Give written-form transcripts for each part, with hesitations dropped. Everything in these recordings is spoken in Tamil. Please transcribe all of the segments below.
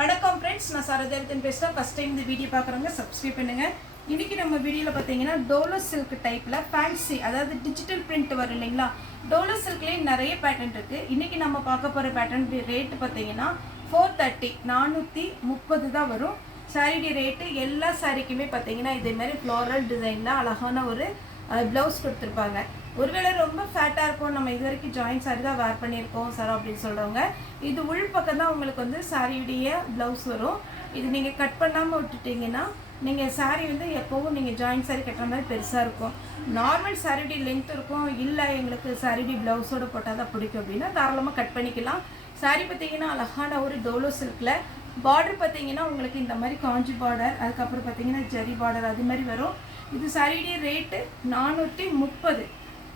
வணக்கம் ஃப்ரெண்ட்ஸ், நான் சாரதேவன் பேசுகிறேன். ஃபஸ்ட் டைம் இந்த வீடியோ பார்க்குறவங்க சப்ஸ்கிரைப் பண்ணுங்கள். இன்றைக்கி நம்ம வீடியோவில் பார்த்தீங்கன்னா டோலோ சில்க் டைப்பில் ஃபேன்சி, அதாவது டிஜிட்டல் பிரிண்ட் வரும் இல்லைங்களா. டோலோ சில்க்லேயே நிறைய பேட்டர்ன் இருக்குது. இன்றைக்கி நம்ம பார்க்க போகிற பேட்டர்ன் ரேட்டு பார்த்தீங்கன்னா 430 430 தான் வரும். சாரியுடைய ரேட்டு எல்லா சாரிக்குமே பார்த்தீங்கன்னா இதேமாதிரி ஃப்ளோரல் டிசைனில் அழகான ஒரு ப்ளவுஸ் கொடுத்துருப்பாங்க. ஒருவேளை ரொம்ப ஃபேட்டாக இருக்கும், நம்ம இது வரைக்கும் ஜாயின்ட் சாரி தான் வேர் பண்ணியிருக்கோம் சார் அப்படின்னு சொல்கிறவங்க, இது உள் பக்கம் தான் உங்களுக்கு வந்து சாரியுடைய ப்ளவுஸ் வரும். இது நீங்கள் கட் பண்ணாமல் விட்டுட்டிங்கன்னா நீங்கள் சாரீ வந்து எப்போவும் நீங்கள் ஜாயின்ட் சாரி கட்டுற மாதிரி பெருசாக இருக்கும். நார்மல் சாரியுடைய லென்த் இருக்கும். இல்லை எங்களுக்கு சாரியுடைய ப்ளவுஸோடு போட்டால் தான் பிடிக்கும் அப்படின்னா தாராளமாக கட் பண்ணிக்கலாம். சாரி பார்த்தீங்கன்னா அழகான ஒரு டோலோ சில்கில் பார்டர் பார்த்தீங்கன்னா உங்களுக்கு இந்த மாதிரி காஞ்சி பார்டர், அதுக்கப்புறம் பார்த்தீங்கன்னா ஜரி பார்டர் அது மாதிரி வரும். இது சாரியுடைய ரேட்டு 430.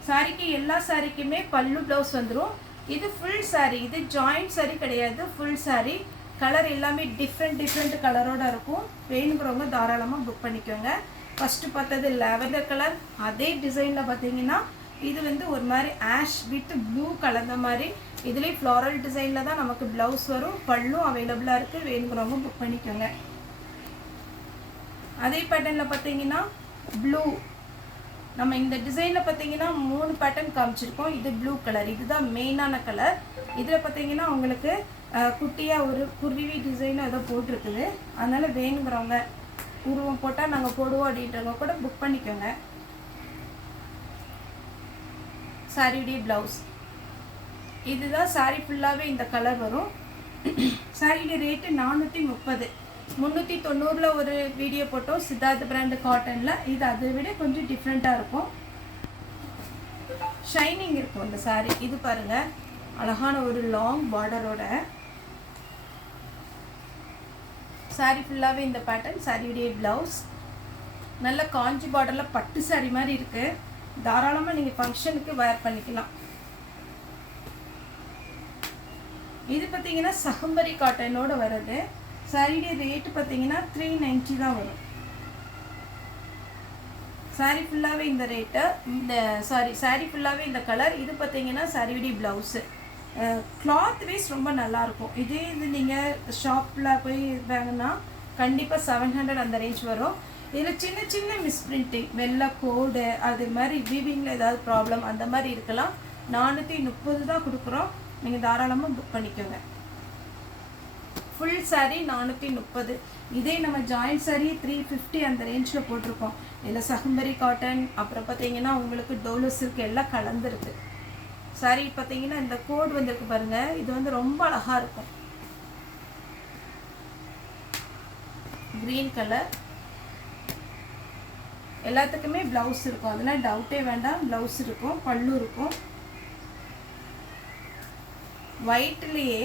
சாரிக்கு எல்லா சாரிக்குமே பல்லு ப்ளவுஸ் வந்துடும். இது ஃபுல் சாரி, இது ஜாயிண்ட் சாரி கிடையாது, ஃபுல் சாரி. கலர் எல்லாமே டிஃப்ரெண்ட் கலரோடு இருக்கும். வேணுங்கிறவங்க தாராளமாக புக் பண்ணிக்கோங்க. ஃபஸ்ட்டு பார்த்தது லாவெண்டர் கலர், அதே டிசைனில் பார்த்தீங்கன்னா இது வந்து ஒரு மாதிரி ஆஷ் வித் ப்ளூ கலந்த மாதிரி. இதுலேயே ஃப்ளாரல் டிசைனில் தான் நமக்கு ப்ளவுஸ் வரும். பல்லும் அவைலபிளாக இருக்குது, வேணுங்கிறவங்க புக் பண்ணிக்கோங்க. அதே பேட்டர்னில் பார்த்தீங்கன்னா ப்ளூ, நம்ம இந்த டிசைனில் பார்த்தீங்கன்னா 3 பேட்டர்ன் காமிச்சிருக்கோம். இது ப்ளூ கலர், இதுதான் மெயினான கலர். இதில் பார்த்தீங்கன்னா உங்களுக்கு குட்டியாக ஒரு குருவி டிசைனும் ஏதோ போட்டிருக்குது. அதனால் வேணுங்கிறவங்க உருவம் போட்டால் நாங்கள் போடுவோம் அப்படின்றவங்க கூட புக் பண்ணிக்கோங்க. சாரியுடைய ப்ளவுஸ் இதுதான். சாரி ஃபுல்லாகவே இந்த கலர் வரும். சாரியுடைய ரேட்டு 430. 390 ஒரு வீடியோ போட்டோம் சித்தார்த் பிராண்டு காட்டனில். இது அதை விட கொஞ்சம் டிஃப்ரெண்ட்டாக இருக்கும், ஷைனிங் இருக்கும் இந்த சாரி. இது பாருங்கள், அழகான ஒரு லாங் பார்டரோட சாரி ஃபுல்லாகவே இந்த பேட்டர்ன். சாரியுடைய ப்ளவுஸ் நல்ல காஞ்சி பார்டரில் பட்டு சாரி மாதிரி இருக்குது. தாராளமாக நீங்கள் ஃபங்க்ஷனுக்கு வேர் பண்ணிக்கலாம். இது பார்த்தீங்கன்னா சகம்பரி காட்டனோடு வருது. சாரியுடைய ரேட்டு பார்த்தீங்கன்னா 390 தான் வரும். சாரி ஃபுல்லாகவே இந்த ரேட்டு, இந்த சாரி ஃபுல்லாகவே இந்த கலர். இது பார்த்தீங்கன்னா சாரியுடைய ப்ளவுஸு. கிளாத் வைஸ் ரொம்ப நல்லாயிருக்கும். இது நீங்கள் ஷாப்பில் போய் வாங்கினா கண்டிப்பாக 700 அந்த ரேஞ்ச் வரும். இதில் சின்ன மிஸ்பிரிண்டிங், வெள்ளை கோடு அது மாதிரி வீவிங்கில் ஏதாவது ப்ராப்ளம் அந்த மாதிரி இருக்கலாம். 430 தான் கொடுக்குறோம், நீங்கள் தாராளமாக புக் பண்ணிக்கோங்க. ஃபுல் சாரீ 430. இதே நம்ம ஜாயிண்ட் சாரீ 350 அந்த ரேஞ்சில் போட்டிருக்கோம். இதில் சகம்பரி காட்டன், அப்புறம் பார்த்தீங்கன்னா உங்களுக்கு டோலோ சில்க் எல்லாம் கலந்துருக்கு. சாரீ பார்த்தீங்கன்னா இந்த கோடு வந்திருக்கு பாருங்கள், இது வந்து ரொம்ப அழகாக இருக்கும். Green colour. எல்லாத்துக்குமே ப்ளவுஸ் இருக்கும், அதெல்லாம் டவுட்டே வேண்டாம். ப்ளவுஸ் இருக்கும், பல்லு இருக்கும். ஒயிட்லேயே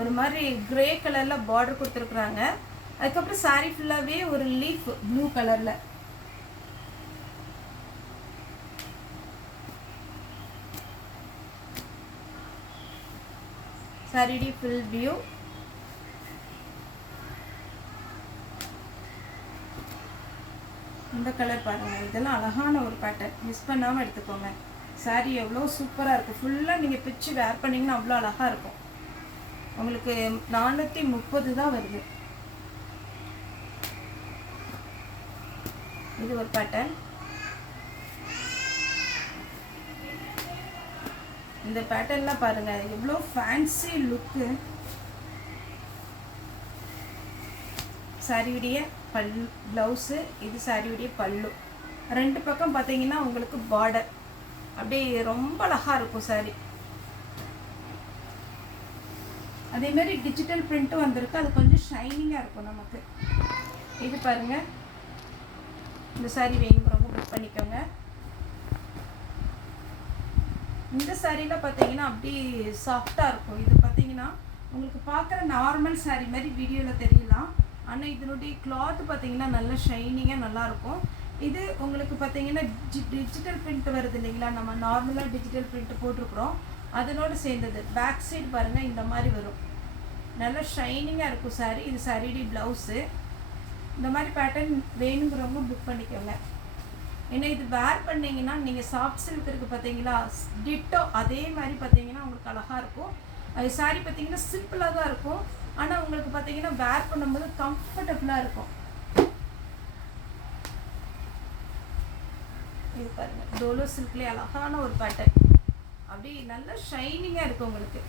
ஒரு மாதிரி கிரே கலரில் பார்டர் கொடுத்துருக்குறாங்க. அதுக்கப்புறம் சாரீ ஃபுல்லாகவே ஒரு லீஃப் ப்ளூ கலரில். சாரியுடைய ஃபுல் வியூ. இந்த கலர் பாருங்கள், இதெல்லாம் அழகான ஒரு பேட்டர்ன், மிஸ் பண்ணாமல் எடுத்துக்கோங்க. சாரீ எவ்வளோ சூப்பராக இருக்கும். ஃபுல்லாக நீங்கள் பிச்சு வேர் பண்ணிங்கன்னா அவ்வளோ அழகாக இருக்கும். உங்களுக்கு 430 தான் வருது. இது ஒரு பேட்டர்ன். இந்த பேட்டர்ன்லாம் பாருங்கள் எவ்வளோ ஃபேன்சி லுக்கு. சாரியுடைய ப்ளவுஸு, இது சாரியுடைய பல்லு. 2 பக்கம் பார்த்தீங்கன்னா உங்களுக்கு பார்டர் அப்படியே ரொம்ப அழகாக இருக்கும் சாரி. அதேமாதிரி டிஜிட்டல் பிரிண்ட்டும் வந்திருக்கு, அது கொஞ்சம் ஷைனிங்காக இருக்கும் நமக்கு. இது பாருங்கள், இந்த சாரீ வேணுங்கிறவங்க புக் பண்ணிக்கோங்க. இந்த சாரியில் பார்த்தீங்கன்னா அப்படி சாஃப்டாக இருக்கும். இது பார்த்தீங்கன்னா உங்களுக்கு பார்க்குற நார்மல் சாரீ மாதிரி வீடியோவில் தெரியலாம், ஆனால் இதனுடைய கிளாத் பார்த்தீங்கன்னா நல்லா ஷைனிங்காக நல்லாயிருக்கும். இது உங்களுக்கு பார்த்தீங்கன்னா டிஜிட்டல் பிரிண்ட் வருது இல்லைங்களா, நம்ம நார்மலாக டிஜிட்டல் பிரிண்ட் போட்டிருக்குறோம், அதனோடு சேர்ந்தது. பேக் சைடு பாருங்கள் இந்த மாதிரி வரும், நல்லா ஷைனிங்காக இருக்கும் சாரீ. இது சாரியுடைய ப்ளவுஸு. இந்த மாதிரி பேட்டர்ன் வேணுங்கிறவங்க புக் பண்ணிக்கோங்க. ஏன்னா இது வேர் பண்ணிங்கன்னா நீங்கள் சாஃப்ட் சில்க் இருக்குது பார்த்தீங்களா, டிட்டோ அதே மாதிரி பார்த்தீங்கன்னா உங்களுக்கு அழகாக இருக்கும். அது சாரீ பார்த்தீங்கன்னா சிம்பிளாக தான் இருக்கும். ஆனால் உங்களுக்கு பார்த்தீங்கன்னா வேர் பண்ணும்போது கம்ஃபர்டபுளாக இருக்கும். இது பாருங்கள், டோலோ சில்க்லேயே அழகான ஒரு பேட்டர்ன், அப்படி நல்ல ஷைனிங்காக இருக்கும் உங்களுக்கு.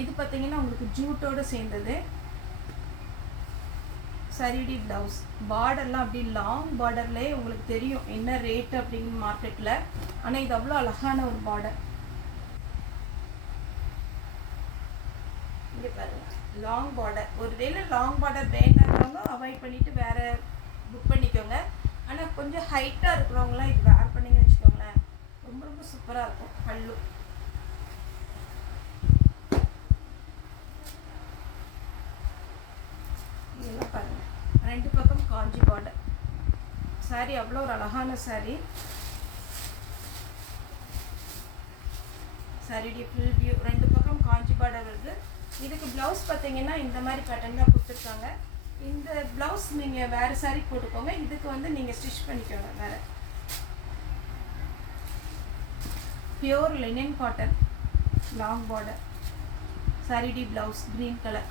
இது பார்த்தீங்கன்னா உங்களுக்கு ஜூட்டோடு சேர்ந்தது. சரிடி ப்ளவுஸ், பார்டர்லாம் அப்படி லாங் பார்டர்லேயே உங்களுக்கு தெரியும் என்ன ரேட் அப்படிங்கிற மார்க்கெட்டில். ஆனால் இது அவ்வளோ அழகான ஒரு பார்டர். இங்கே பாருங்கள், லாங் பார்டர். ஒருவேளை லாங் பார்டர் வேண்டாதவங்க அவாய்ட் பண்ணிவிட்டு வேறு புக் பண்ணிக்கோங்க. ஆனால் கொஞ்சம் ஹைட்டாக இருக்கிறவங்களாம் இது வேர் பண்ணிங்கன்னு வச்சுக்கோங்களேன், ரொம்ப ரொம்ப சூப்பராக இருக்கும். பல்லு இதெல்லாம் பாருங்கள், 2 பக்கம் காஞ்சி பார்டர். சாரி அவ்வளோ ஒரு அழகான சாரி. சாரியுடைய ஃபுல் வியூ, 2 பக்கம் காஞ்சி பார்டர் வருது. இதுக்கு ப்ளவுஸ் பார்த்தீங்கன்னா இந்த மாதிரி பேட்டர்ன் தான் கொடுத்துருக்காங்க. இந்த ப்ளவுஸ் நீங்கள் வேறு சாரி போட்டுக்கோங்க, இதுக்கு வந்து நீங்கள் ஸ்டிச் பண்ணிக்கோங்க வேறு. Pure linen cotton, long border. சாரிடி ப்ளவுஸ் க்ரீன் கலர்.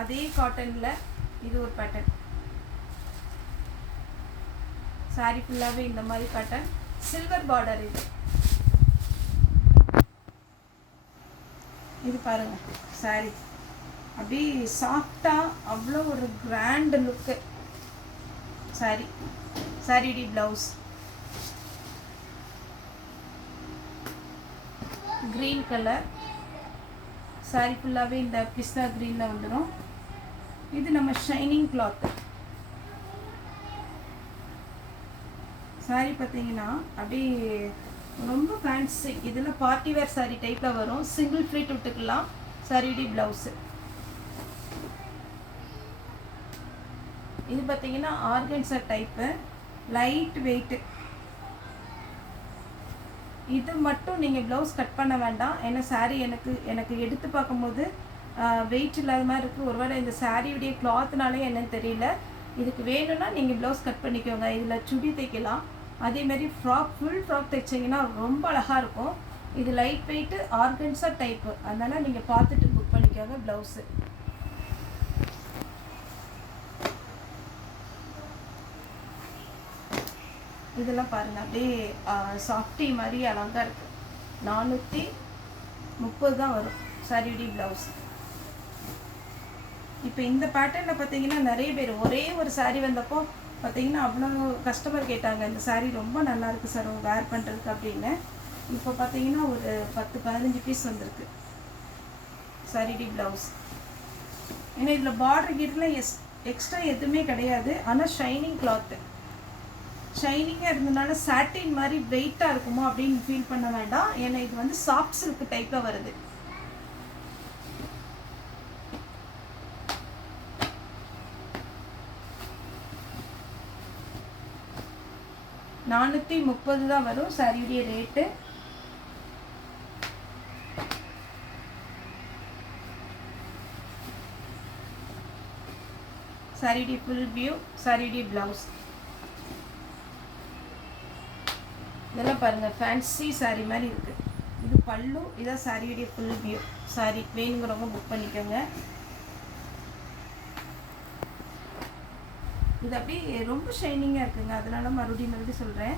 அதே காட்டனில் இது ஒரு பேட்டர்ன். சாரி ஃபுல்லாகவே இந்த மாதிரி பேட்டர்ன், சில்வர் பார்டர். இது பாருங்கள், சாரி அப்படி சாஃப்டாக அவ்வளோ ஒரு கிராண்ட் லுக்கு. சாரிடி ப்ளவுஸ் க்ரீன் கலர். சாரி ஃபுல்லாகவே இந்த பிஸ்தா க்ரீனில் வந்துடும். இது நம்ம ஷைனிங் கிளாத்து. சாரி பார்த்தீங்கன்னா அப்படி ரொம்ப ஃபேன்சி. இதில் பார்ட்டி வேர் சாரி டைப்பில் வரும். சிங்கிள் ஃப்ளீட் விட்டுக்கலாம். சாரிடி ப்ளவுஸு. இது பார்த்தீங்கன்னா ஆர்கன்சா டைப்பு, லைட் வெயிட்டு. இது மட்டும் நீங்கள் ப்ளவுஸ் கட் பண்ண வேண்டாம். ஏன்னா சாரீ எனக்கு எடுத்து பார்க்கும்போது வெயிட் இல்லாத மாதிரி இருக்குது. ஒருவேளை இந்த சாரியுடைய கிளாத்னாலே என்னன்னு தெரியல. இதுக்கு வேணும்னா நீங்கள் ப்ளவுஸ் கட் பண்ணிக்கோங்க. இதில் சுடி தைக்கலாம். அதேமாதிரி ஃப்ராக், ஃபுல் ஃப்ராக் தைச்சிங்கன்னா ரொம்ப அழகாக இருக்கும். இது லைட் வெயிட்டு ஆர்கன்சா டைப்பு, அதனால் நீங்கள் பார்த்துட்டு புக் பண்ணிக்கோங்க ப்ளவுஸு. இதெல்லாம் பாருங்கள், அப்படியே சாஃப்டி மாதிரி அழகாக இருக்குது. 430 தான் வரும் சாரியுடைய ப்ளவுஸ். இப்போ இந்த பேட்டர்னில் பார்த்தீங்கன்னா நிறைய பேர் ஒரே ஒரு சாரீ வந்தப்போ பார்த்தீங்கன்னா அவ்வளோ கஸ்டமர் கேட்டாங்க, இந்த சாரீ ரொம்ப நல்லா இருக்குது சார் வேர் பண்ணுறதுக்கு அப்படின்னு. இப்போ பார்த்தீங்கன்னா ஒரு 10-15 பீஸ் வந்திருக்கு சாரியுடைய ப்ளவுஸ். ஏன்னா இதில் பார்டர் கீரில் எக்ஸ்ட்ரா எதுவுமே கிடையாது. ஆனால் ஷைனிங் கிளாத்து, ஷைனிங்காக இருந்ததுனால சாட்டின் மாதிரி வெயிட்டாக இருக்குமோ அப்படின்னு ஃபீல் பண்ண வேண்டாம். ஏன்னா இது வந்து சாஃப்ட் சில்க் டைப்பில் வருது. $430 தான் வரும் சாரியுடைய ரேட்டு. சாரியுடைய ஃபுல் வியூ, சாரியுடைய ப்ளவுஸ். இதெல்லாம் பாருங்கள், ஃபேன்சி சாரீ மாதிரி இருக்குது. இது பல்லு, இதான் சாரியுடைய ஃபுல் வியூ. சாரி வேணுங்கிறவங்க புக் பண்ணிக்கோங்க. இது அப்படியே ரொம்ப ஷைனிங்காக இருக்குங்க, அதனால மறுபடியும் சொல்கிறேன்.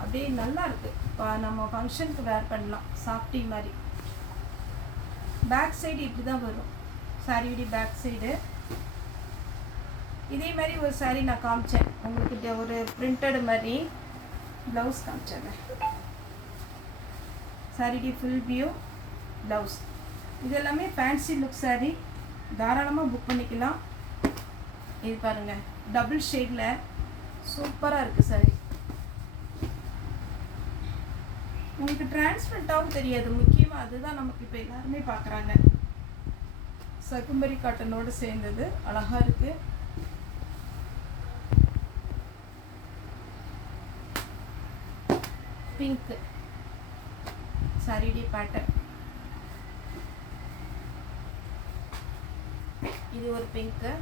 அப்படியே நல்லா இருக்குது. இப்போ நம்ம ஃபங்க்ஷனுக்கு வேர் பண்ணலாம். சாஃப்டி மாதிரி. பேக் சைடு இப்படி தான் வரும் சாரியுடைய பேக் சைடு. இதே மாதிரி ஒரு சாரீ நான் காமிச்சேன் உங்களுக்கு, ஒரு பிரிண்டட் மாதிரி ப்ளவுஸ் காமிச்சேங்க. சாரியுடைய ஃபுல் வியூ, ப்ளவுஸ். இது எல்லாமே ஃபேன்சி லுக் சாரீ, தாராளமாக புக் பண்ணிக்கலாம். இது பாருங்கள், டபுள் ஷேடில் சூப்பராக இருக்குது சாரி. உங்களுக்கு டிரான்ஸ்பரண்ட்டாகவும் தெரியாது. முக்கியமாக அதுதான் நமக்கு இப்போ எல்லாருமே பார்க்குறாங்க. சகும்பரி காட்டனோடு சேர்ந்தது, அழகாக இருக்குது. பிங்க் சாரியுடைய பேட்டர்ன். இது ஒரு பிங்க்கு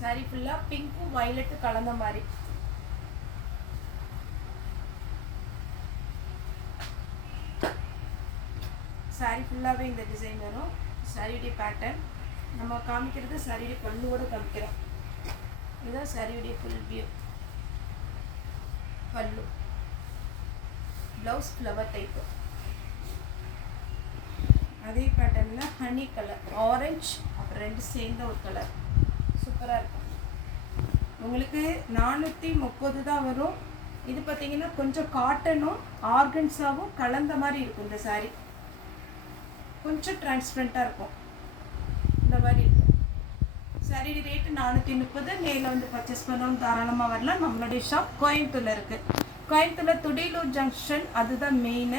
சாரி, ஃபுல்லாக பிங்க்கும் வயலட்டு கலந்த மாதிரி. சாரீ ஃபுல்லாகவே இந்த டிசைன் வரும். சாரியுடைய பேட்டர்ன் நம்ம காமிக்கிறது சாரியுடைய பல்லுவோடு காமிக்கிறோம். இதுதான் சாரியுடைய ஃபுல் வியூ. பல்லு, ப்ளவுஸ் ஃப்ளவர் டைப்பு. அதே பேட்டர்னில் ஹனி கலர், ஆரஞ்சு அப்புறம் 2 சேர்ந்த ஒரு கலர். சூப்பராக இருக்கும். உங்களுக்கு 430 தான் வரும். இது பார்த்தீங்கன்னா கொஞ்சம் காட்டனும் ஆர்கன்ஸாவும் கலந்த மாதிரி இருக்கும். இந்த சாரீ கொஞ்சம் டிரான்ஸ்பரண்ட்டாக இருக்கும். இந்த மாதிரி இருக்கும். சாரீ ரேட்டு 430. நேரில் வந்து பர்ச்சேஸ் பண்ணவும் தாராளமாக வரலாம். நம்மளுடைய ஷாப் கோயம்புத்தூரில் இருக்குது. கோயம்புத்தூரில் துடியலூர் ஜங்ஷன், அதுதான் மெயின்.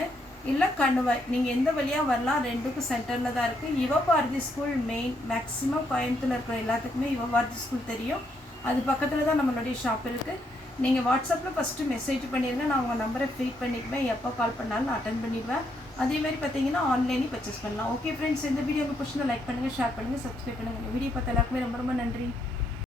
இல்லை கணுவாய், நீங்கள் எந்த வழியாக வரலாம். 2க்கும் சென்டரில் தான் இருக்குது. Yuvabharathi school main. மேக்ஸிமம் கோயம்புத்தூரில் இருக்கிற எல்லாத்துக்குமே யுவபாரதி ஸ்கூல் தெரியும். அது பக்கத்தில் தான் நம்மளுடைய ஷாப் இருக்குது. நீங்கள் வாட்ஸ்அப்பில் ஃபஸ்ட்டு மெசேஜ் பண்ணிடுங்க. நான் உங்கள் நம்பரை ஃபீட் பண்ணிக்குவேன். எப்போ கால் பண்ணாலும் நான் அட்டன் பண்ணிடுவேன். அதேமாதிரி பார்த்தீங்கன்னா ஆன்லைனே பர்ச்சேஸ் பண்ணலாம். ஓகே ஃப்ரெண்ட்ஸ், இந்த வீடியோ உங்களுக்கு பிடிச்சிருந்தா லைக் பண்ணுங்கள், ஷேர் பண்ணுங்கள், சப்ஸ்கிரைப் பண்ணுங்கள். இந்த வீடியோ பார்த்த எல்லாருக்குமே ரொம்ப ரொம்ப நன்றி.